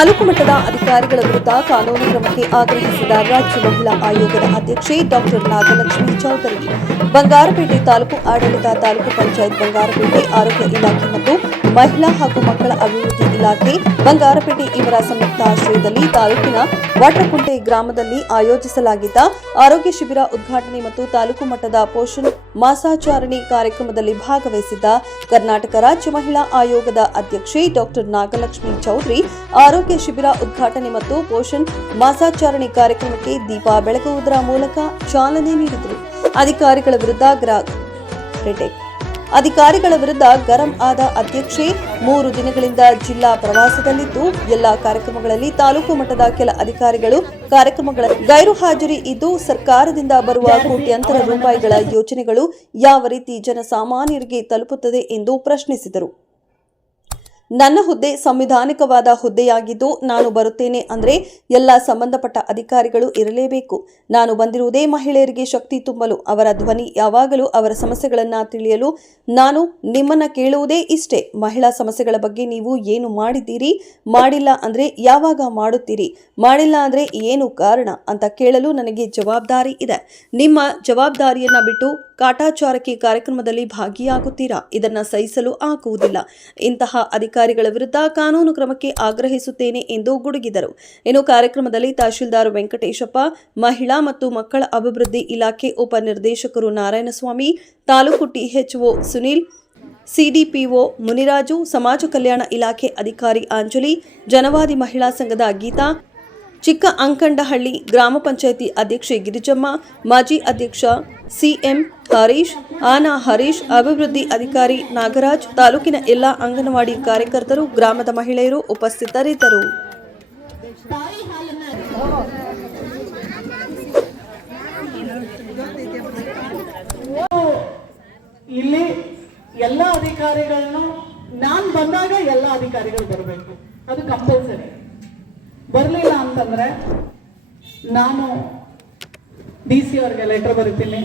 ತಾಲೂಕು ಮಟ್ಟದ ಅಧಿಕಾರಿಗಳ ವಿರುದ್ಧ ಕಾನೂನು ಕ್ರಮಕ್ಕೆ ಆಗ್ರಹಿಸಿದ ರಾಜ್ಯ ಮಹಿಳಾ ಆಯೋಗದ ಅಧ್ಯಕ್ಷೆ ಡಾಕ್ಟರ್ ನಾಗಲಕ್ಷ್ಮಿ ಚೌಧರಿ. ಬಂಗಾರಪೇಟೆ ತಾಲೂಕು ಆಡಳಿತ ತಾಲೂಕು ಪಂಚಾಯತ್ ಬಂಗಾರಪೇಟೆ ಆರೋಗ್ಯ ಇಲಾಖೆ ಮತ್ತು ಮಹಿಳಾ ಹಾಗೂ ಮಕ್ಕಳ ಅಭಿವೃದ್ಧಿ ಇಲಾಖೆ, ಬಂಗಾರಪೇಟೆ ಇವರ ಸಂಯುಕ್ತ ಆಶ್ರಯದಲ್ಲಿ ತಾಲೂಕಿನ ವಾಟರಕುಂಟೆ ಗ್ರಾಮದಲ್ಲಿ ಆಯೋಜಿಸಲಾಗಿದ್ದ ಆರೋಗ್ಯ ಶಿಬಿರ ಉದ್ಘಾಟನೆ ಮತ್ತು ತಾಲೂಕು ಮಟ್ಟದ ಪೋಷಣ್ ಮಾಸಾಚಾರಣೆ ಕಾರ್ಯಕ್ರಮದಲ್ಲಿ ಭಾಗವಹಿಸಿದ್ದ ಕರ್ನಾಟಕ ರಾಜ್ಯ ಮಹಿಳಾ ಆಯೋಗದ ಅಧ್ಯಕ್ಷೆ ಡಾಕ್ಟರ್ ನಾಗಲಕ್ಷ್ಮಿ ಚೌಧರಿ ಆರೋಗ್ಯ ಶಿಬಿರ ಉದ್ಘಾಟನೆ ಮತ್ತು ಪೋಷಣ್ ಮಾಸಾಚಾರಣೆ ಕಾರ್ಯಕ್ರಮಕ್ಕೆ ದೀಪ ಬೆಳಗುವುದರ ಮೂಲಕ ಚಾಲನೆ ನೀಡಿದರು. ಅಧಿಕಾರಿಗಳ ವಿರುದ್ಧ ಗ್ರಾಹಕ್ ಅಧಿಕಾರಿಗಳ ವಿರುದ್ಧ ಗರಂ ಆದ ಅಧ್ಯಕ್ಷೆ ಮೂರು ದಿನಗಳಿಂದ ಜಿಲ್ಲಾ ಪ್ರವಾಸದಲ್ಲಿದ್ದು, ಎಲ್ಲಾ ಕಾರ್ಯಕ್ರಮಗಳಲ್ಲಿ ತಾಲೂಕು ಮಟ್ಟದ ಕೆಲ ಅಧಿಕಾರಿಗಳು ಕಾರ್ಯಕ್ರಮಗಳ ಗೈರು ಹಾಜರಿ ಇದ್ದು, ಸರ್ಕಾರದಿಂದ ಬರುವ ಕೋಟ್ಯಂತರ ರೂಪಾಯಿಗಳ ಯೋಜನೆಗಳು ಯಾವ ರೀತಿ ಜನಸಾಮಾನ್ಯರಿಗೆ ತಲುಪುತ್ತದೆ ಎಂದು ಪ್ರಶ್ನಿಸಿದರು. ನನ್ನ ಹುದ್ದೆ ಸಂವಿಧಾನಿಕವಾದ ಹುದ್ದೆಯಾಗಿದ್ದು ನಾನು ಬರುತ್ತೇನೆ ಅಂದರೆ ಎಲ್ಲ ಸಂಬಂಧಪಟ್ಟ ಅಧಿಕಾರಿಗಳು ಇರಲೇಬೇಕು. ನಾನು ಬಂದಿರುವುದೇ ಮಹಿಳೆಯರಿಗೆ ಶಕ್ತಿ ತುಂಬಲು, ಅವರ ಧ್ವನಿ ಯಾವಾಗಲೂ ಅವರ ಸಮಸ್ಯೆಗಳನ್ನು ತಿಳಿಯಲು ನಾನು ನಿಮ್ಮನ್ನು ಕೇಳುವುದೇ ಇಷ್ಟೇ. ಮಹಿಳಾ ಸಮಸ್ಯೆಗಳ ಬಗ್ಗೆ ನೀವು ಏನು ಮಾಡಿದ್ದೀರಿ? ಮಾಡಿಲ್ಲ ಅಂದರೆ ಯಾವಾಗ ಮಾಡುತ್ತೀರಿ? ಮಾಡಿಲ್ಲ ಅಂದರೆ ಏನು ಕಾರಣ? ಅಂತ ಕೇಳಲು ನನಗೆ ಜವಾಬ್ದಾರಿ ಇದೆ. ನಿಮ್ಮ ಜವಾಬ್ದಾರಿಯನ್ನು ಬಿಟ್ಟು ಕಾಟಾಚಾರಕ್ಕೆ ಕಾರ್ಯಕ್ರಮದಲ್ಲಿ ಭಾಗಿಯಾಗುತ್ತೀರಾ? ಇದನ್ನು ಸಹಿಸಲು ಆಗುವುದಿಲ್ಲ. ಇಂತಹ ಅಧಿಕಾರಿಗಳ ವಿರುದ್ಧ ಕಾನೂನು ಕ್ರಮಕ್ಕೆ ಆಗ್ರಹಿಸುತ್ತೇನೆ ಎಂದು ಗುಡುಗಿದರು. ಇನ್ನು ಕಾರ್ಯಕ್ರಮದಲ್ಲಿ ತಹಶೀಲ್ದಾರ್ ವೆಂಕಟೇಶಪ್ಪ, ಮಹಿಳಾ ಮತ್ತು ಮಕ್ಕಳ ಅಭಿವೃದ್ಧಿ ಇಲಾಖೆ ಉಪನಿರ್ದೇಶಕರು ನಾರಾಯಣಸ್ವಾಮಿ, ತಾಲೂಕು ಟಿಎಚ್ಒ ಸುನೀಲ್, ಸಿಡಿಪಿಒ ಮುನಿರಾಜು, ಸಮಾಜ ಕಲ್ಯಾಣ ಇಲಾಖೆ ಅಧಿಕಾರಿ ಆಂಜಲಿ ಜನವಾದಿ ಮಹಿಳಾ ಸಂಘದ ಗೀತಾ ಚಿಕ್ಕ ಅಂಕಂಡಹಳ್ಳಿ ಗ್ರಾಮ ಪಂಚಾಯಿತಿ ಅಧ್ಯಕ್ಷೆ ಗಿರಿಜಮ್ಮ, ಮಾಜಿ ಅಧ್ಯಕ್ಷ ಸಿಎಂ ಹರೀಶ್, ಆನಾ ಹರೀಶ್, ಅಭಿವೃದ್ಧಿ ಅಧಿಕಾರಿ ನಾಗರಾಜ್, ತಾಲೂಕಿನ ಎಲ್ಲ ಅಂಗನವಾಡಿ ಕಾರ್ಯಕರ್ತರು, ಗ್ರಾಮದ ಮಹಿಳೆಯರು ಉಪಸ್ಥಿತರಿದ್ದರು. ಇಲ್ಲಿ ಎಲ್ಲ ಅಧಿಕಾರಿಗಳನ್ನು, ನಾನ್ ಬಂದಾಗ ಎಲ್ಲ ಅಧಿಕಾರಿಗಳು ಬರಬೇಕು. ಅದು ಕಂಪಲ್ಸರಿ. ಬರಲಿಲ್ಲ ಅಂತಂದ್ರೆ ನಾನು ಡಿ ಸಿ ಅವ್ರಿಗೆ ಲೆಟರ್ ಬರಿತೀನಿ.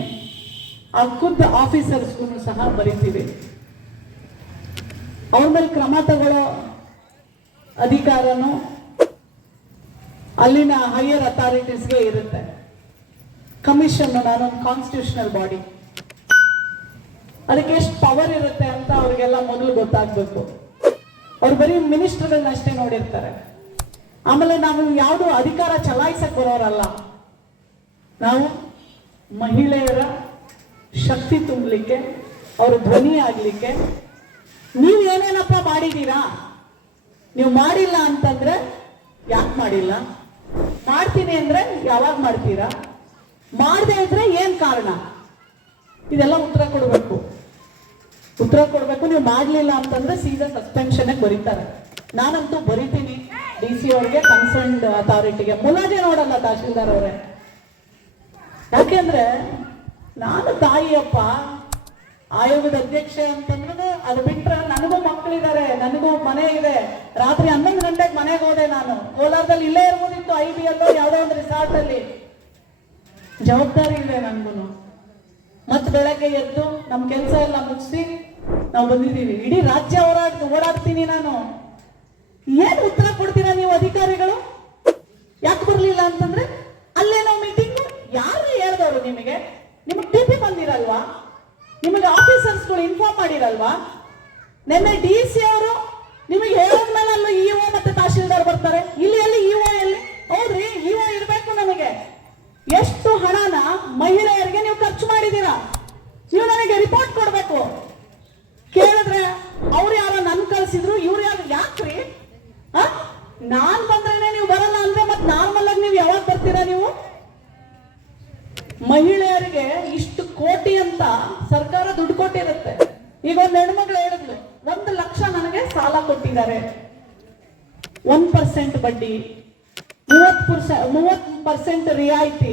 ಆ ಖುದ್ದು ಆಫೀಸರ್ಸ್ಗೂ ಸಹ ಬರಿತೀವಿ. ಅವ್ರ ಮೇಲೆ ಕ್ರಮ ತಗೊಳ್ಳೋ ಅಧಿಕಾರನು ಅಲ್ಲಿನ ಹೈಯರ್ ಅಥಾರಿಟೀಸ್ಗೆ ಇರುತ್ತೆ. ಕಮಿಷನ್ ನಾನೊಂದು ಕಾನ್ಸ್ಟಿಟ್ಯೂಷನಲ್ ಬಾಡಿ ಅದಕ್ಕೆ ಎಷ್ಟು ಪವರ್ ಇರುತ್ತೆ ಅಂತ ಅವ್ರಿಗೆಲ್ಲ ಮೊದಲು ಗೊತ್ತಾಗ್ಬೇಕು. ಅವ್ರು ಬರೀ ಮಿನಿಸ್ಟರ್ಗಳನ್ನ ಅಷ್ಟೇ ನೋಡಿರ್ತಾರೆ. ಆಮೇಲೆ ನಾನು ಯಾವುದು ಅಧಿಕಾರ ಚಲಾಯಿಸಕ್ ಬರೋರಲ್ಲ. ನಾವು ಮಹಿಳೆಯರ ಶಕ್ತಿ ತುಂಬಲಿಕ್ಕೆ, ಅವ್ರ ಧ್ವನಿ ಆಗಲಿಕ್ಕೆ ನೀವು ಏನೇನಪ್ಪ ಮಾಡಿದ್ದೀರಾ ನೀವು ಮಾಡಿಲ್ಲ ಅಂತಂದ್ರೆ ಯಾಕೆ ಮಾಡಿಲ್ಲ? ಮಾಡ್ತೀನಿ ಅಂದ್ರೆ ಯಾವಾಗ ಮಾಡ್ತೀರಾ? ಮಾಡದೆ ಇದ್ರೆ ಏನ್ ಕಾರಣ? ಇದೆಲ್ಲ ಉತ್ತರ ಕೊಡಬೇಕು. ಉತ್ತರ ಕೊಡಬೇಕು, ನೀವು ಮಾಡಲಿಲ್ಲ ಅಂತಂದ್ರೆ ಸೀದಾ ಸಸ್ಪೆನ್ಷನ್ ಬರೀತಾರೆ. ನಾನಂತೂ ಬರಿತೀನಿ. ಡಿ ಸಿ ಅವ್ರಿಗೆ ಕನ್ಸರ್ನ್ಡ್ ಅಥಾರಿಟಿಗೆ ಮುಲಾಜೆ ನೋಡಲ್ಲ ತಹಶೀಲ್ದಾರ್ ಅವರೇ. ಯಾಕೆಂದ್ರೆ ನಾನು ತಾಯಿಯಪ್ಪ, ಆಯೋಗದ ಅಧ್ಯಕ್ಷೆ ಅಂತಂದ್ರೆ ಅದು ಬಿಟ್ರೆ ನನಗೂ ಮಕ್ಕಳಿದ್ದಾರೆ, ನನಗೂ ಮನೆ ಇದೆ. ರಾತ್ರಿ ಹನ್ನೊಂದು ಗಂಟೆಗೆ ಮನೆಗೆ ಹೋದೆ ನಾನು. ಕೋಲಾರದಲ್ಲಿ ಇಲ್ಲೇ ಇರ್ಬೋದಿತ್ತು ಐ ಬಿ ಎಲ್ಲೋ ಯಾವುದೋ ಒಂದು ರಿಸಾರ್ಟ್ ಅಲ್ಲಿ ಜವಾಬ್ದಾರಿ ಇದೆ ನನ್ಗೂ ಮತ್ತೆ ಬೆಳಗ್ಗೆ ಎದ್ದು ನಮ್ಮ ಕೆಲಸ ಎಲ್ಲ ಮುಗಿಸಿ ನಾವು ಬಂದಿದ್ದೀವಿ. ಇಡೀ ರಾಜ್ಯ ಓಡಾಡ್ ಓಡಾಡ್ತೀನಿ ನಾನು. ಏನ್ ಉತ್ತರ ಕೊಡ್ತೀರಾ ನೀವು ಅಧಿಕಾರಿಗಳು? ಯಾಕೆ ಬರಲಿಲ್ಲ ಅಂತಂದ್ರೆ ಅಲ್ಲೇನೋ ಮೀಟಿಂಗ್ ಯಾರು ಹೇಳ್ದವ್ರು ನಿಮಗೆ? ನಿಮಗೆ ಟಿ ಪಿ ಬಂದಿರಲ್ವಾ? ನಿಮಗೆ ಆಫೀಸರ್ಸ್ಗಳು ಇನ್ಫಾರ್ಮ್ ಮಾಡಿರಲ್ವಾ? ನಿನ್ನೆ ಡಿ ಸಿ ಅವರು ನಿಮಗೆ ಹೇಳಿದ್ಮೇಲೆ ಇ ಇಒ ಮತ್ತೆ ತಹಶೀಲ್ದಾರ್ ಬರ್ತಾರೆ. ಇಲ್ಲಿ ಎಲ್ಲಿ ಇಒ ಎಲ್ಲಿ? ಹೌದ್ರಿ ಒ ಇರಬೇಕು ನಮಗೆ. ಎಷ್ಟು ಹಣನ ಮಹಿಳೆಯರಿಗೆ ನೀವು ಖರ್ಚು ಮಾಡಿದ್ದೀರಾ? ನೀವು ನನಗೆ ರಿಪೋರ್ಟ್ ಕೊಡಬೇಕು ಕೇಳಿದ್ರೆ ಅವ್ರು ಯಾರೋ ನನ್ ಕಳ್ಸಿದ್ರು ಇವ್ರು ಯಾರು ಯಾಕ್ರಿ ಆ? ನಾನ್ ಬಂದ್ರೇನೆ ನೀವು ಬರಲ್ಲ ಅಂದ್ರೆ ಮತ್ ನಾರ್ಮಲ್ ಆಗಿ ನೀವು ಯಾವಾಗ ಬರ್ತೀರಾ ನೀವು ಮಹಿಳೆಯರಿಗೆ ಇಷ್ಟು ಕೋಟಿ ಅಂತ ಸರ್ಕಾರ ದುಡ್ಡು ಕೊಟ್ಟಿರುತ್ತೆ ಈಗ ಒಂದ್ ಹೆಣ್ಮಗಳು ಹೇಳಿದ್ಲು, ಒಂದು ಲಕ್ಷ ನನಗೆ ಸಾಲ ಕೊಟ್ಟಿದ್ದಾರೆ. ಒನ್ ಪರ್ಸೆಂಟ್ ಬಡ್ಡಿ ಮೂವತ್ ಮೂವತ್ ಪರ್ಸೆಂಟ್ ರಿಯಾಯಿತಿ,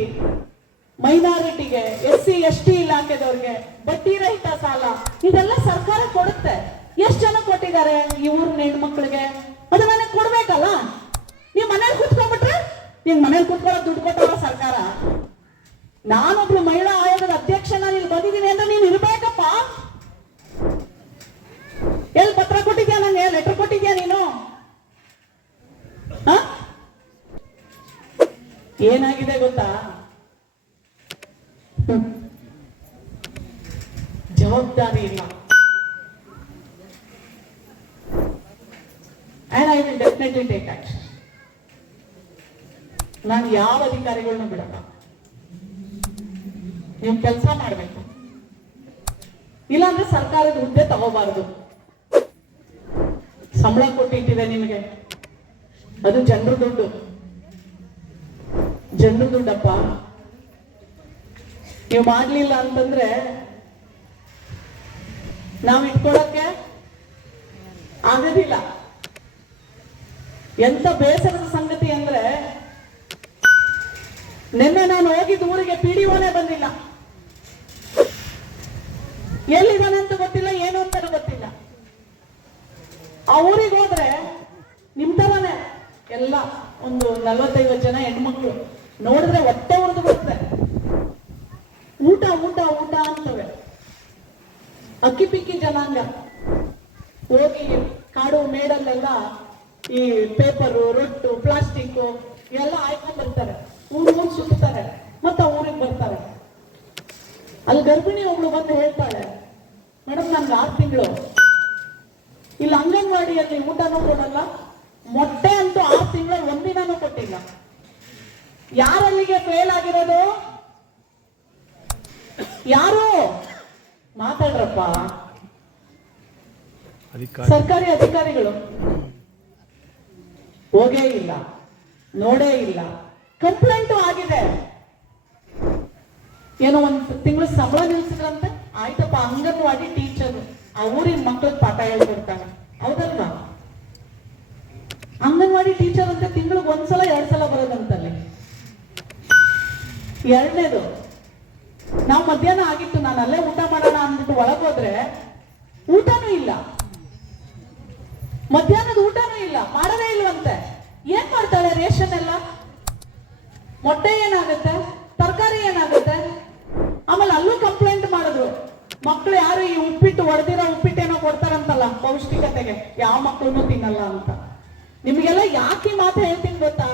ಮೈನಾರಿಟಿಗೆ ಎಸ್ ಸಿ ಎಸ್ ಟಿ ಇಲಾಖೆದವ್ರಿಗೆ, ಬಡ್ಡಿ ರಹಿತ ಸಾಲ. ಇದೆಲ್ಲ ಸರ್ಕಾರ ಕೊಡುತ್ತೆ. ಎಷ್ಟು ಜನ ಕೊಟ್ಟಿದ್ದಾರೆ ಈ ಊರಿನ ಹೆಣ್ಮಕ್ಳಿಗೆ ಅದು ನನಗೆ ಕೊಡ್ಬೇಕಲ್ಲ? ನೀವು ಮನೇಲಿ ಕೂತ್ಕೊಂಡ್ಬಿಟ್ರೆ? ನೀನ್ ಮನೇಲಿ ಕೂತ್ಕೊಳ್ಳೋ ದುಡ್ಡು ಕೊಟ್ಟವ ಸರ್ಕಾರ. ನಾನೊಬ್ಳು ಮಹಿಳಾ ಆಯೋಗದ ಅಧ್ಯಕ್ಷನ ನಾನು ಇಲ್ಲಿ ಬಂದಿದ್ದೀನಿ ಅಂದ್ರೆ ನೀನ್ ಇರ್ಬೇಕಪ್ಪ ಎಲ್ಲಿ ಪತ್ರ ಕೊಟ್ಟಿದ್ಯಾ ನಂಗೆ ಲೆಟರ್ ಕೊಟ್ಟಿದ್ಯಾ ನೀನು ಹ? ಏನಾಗಿದೆ ಗೊತ್ತಾ? ಜವಾಬ್ದಾರಿ ಇಲ್ಲ. I will definitely take action ನಾನು ಯಾವ ಅಧಿಕಾರಿಗಳನ್ನೂ ಬಿಡಲ್ಲ. ನೀವು ಕೆಲಸ ಮಾಡಬೇಕು. ಇಲ್ಲಾಂದ್ರೆ ಸರ್ಕಾರದ ಹುದ್ದೆ ತಗೋಬಾರದು. ಸಂಬಳ ಕೊಟ್ಟಿಟ್ಟಿದೆ ನಿಮಗೆ. ಅದು ಜನರ ದುಡ್ಡು. ಜನರ ದುಡ್ಡಪ್ಪ ನೀವು ಮಾಡ್ಲಿಲ್ಲ ಅಂತಂದ್ರೆ ನಾವ್ ಇಟ್ಕೊಳಕ್ಕೆ ಆಗದಿಲ್ಲ. ಎಂತ ಬೇಸರದ ಸಂಗತಿ ಅಂದ್ರೆ ನಿನ್ನೆ ನಾನು ಹೋಗಿದ್ದ ಊರಿಗೆ ಪಿಡಿಒನೆ ಬಂದಿಲ್ಲ. ಎಲ್ಲಿದ್ದಾನೆ ಅಂತ ಗೊತ್ತಿಲ್ಲ, ಏನು ಅಂತ ಗೊತ್ತಿಲ್ಲ. ಆ ಊರಿಗೆ ಹೋದ್ರೆ ನಿಮ್ ತರನೇ ಎಲ್ಲ ಒಂದು ನಲವತ್ತೈವತ್ತು ಜನ ಹೆಣ್ಮಕ್ಳು. ನೋಡಿದ್ರೆ ಹೊಟ್ಟೆ ಉರಿದು ಬರುತ್ತೆ. ಊಟ ಊಟ ಊಟ ಅಂತವೆ. ಅಕ್ಕಿ ಪಿಕ್ಕಿ ಜನಾಂಗ. ಹೋಗಿ ಕಾಡು ಮೇಡಲ್ಲೆಲ್ಲ ಈ ಪೇಪರು, ರೊಟ್ಟು ಪ್ಲಾಸ್ಟಿಕ್ ಎಲ್ಲ ಆಯ್ಕೊಂಡ್ ಬರ್ತಾರೆ. ಊರು ಊರ್ ಸುತ್ತಾರೆ. ಮತ್ತೆ ಊರಿಗೆ ಬರ್ತಾರೆ. ಅಲ್ಲಿ ಗರ್ಭಿಣಿ ಒಬ್ಳು ಬಂದು ಹೇಳ್ತಾಳೆ ಮೇಡಮ್ ನನ್ಗೆ ಆರು ತಿಂಗಳು. ಇಲ್ಲಿ ಅಂಗನವಾಡಿಯಲ್ಲಿ ಊಟನೂ ಕೊಡಲ್ಲ. ಮೊಟ್ಟೆ ಅಂತೂ ಆರು ತಿಂಗಳು ಒಂದಿನೂ ಕೊಟ್ಟಿಲ್ಲ. ಯಾರಲ್ಲಿಗೆ ಫೇಲ್ ಆಗಿರೋದು? ಯಾರು? ಮಾತಾಡ್ರಪ್ಪ. ಸರ್ಕಾರಿ ಅಧಿಕಾರಿಗಳು. ಹೋಗೇ ಇಲ್ಲ. ನೋಡೇ ಇಲ್ಲ. ಕಂಪ್ಲೇಂಟು ಆಗಿದೆ. ಏನೋ ಒಂದ್ ತಿಂಗಳು ಸಂಬಳ ನಿಲ್ಸಿದ್ರಂತೆ? ಆಯ್ತಪ್ಪ ಅಂಗನವಾಡಿ ಟೀಚರ್ ಆ ಊರಿನ ಮಕ್ಳಿಗೆ ಪಾಠ ಹೇಳ್ಕೊಡ್ತಾನೆ ಹೌದಲ್ವಾ? ಅಂಗನವಾಡಿ ಟೀಚರ್ ಅಂತ ತಿಂಗಳಿಗೆ ಒಂದ್ಸಲ ಎರಡ್ ಸಲ ಬರೋದಂತಲ್ಲಿ. ಎರಡನೇದು, ನಾವು ಮಧ್ಯಾಹ್ನ ಆಗಿತ್ತು, ನಾನು ಅಲ್ಲೇ ಊಟ ಮಾಡೋಣ ಅಂದ್ಬಿಟ್ಟು ಒಳಗೋದ್ರೆ ಊಟನೂ ಇಲ್ಲ. ಮಧ್ಯಾಹ್ನದ ಊಟನೂ ಇಲ್ಲ, ಮಾಡದೇ ಇಲ್ವಂತೆ. ಏನ್ ಮಾಡ್ತಾಳೆ ರೇಷನ್ ಎಲ್ಲ? ಮೊಟ್ಟೆ ಏನಾಗುತ್ತೆ? ತರಕಾರಿ ಏನಾಗುತ್ತೆ? ಆಮೇಲೆ ಅಲ್ಲೂ ಕಂಪ್ಲೇಂಟ್ ಮಾಡಿದ್ರು. ಮಕ್ಕಳು ಯಾರು ಈ ಉಪ್ಪಿಟ್ಟು ಹೊಡೆದಿರೋ ಉಪ್ಪಿಟ್ಟೇನೋ ಕೊಡ್ತಾರಂತಲ್ಲ ಪೌಷ್ಟಿಕತೆಗೆ, ಯಾವ ಮಕ್ಕಳು ತಿನ್ನಲ್ಲ ಅಂತ. ನಿಮಗೆಲ್ಲ ಯಾಕೆ ಮಾತು ಹೇಳ್ತೀನಿ ಗೊತ್ತಾ?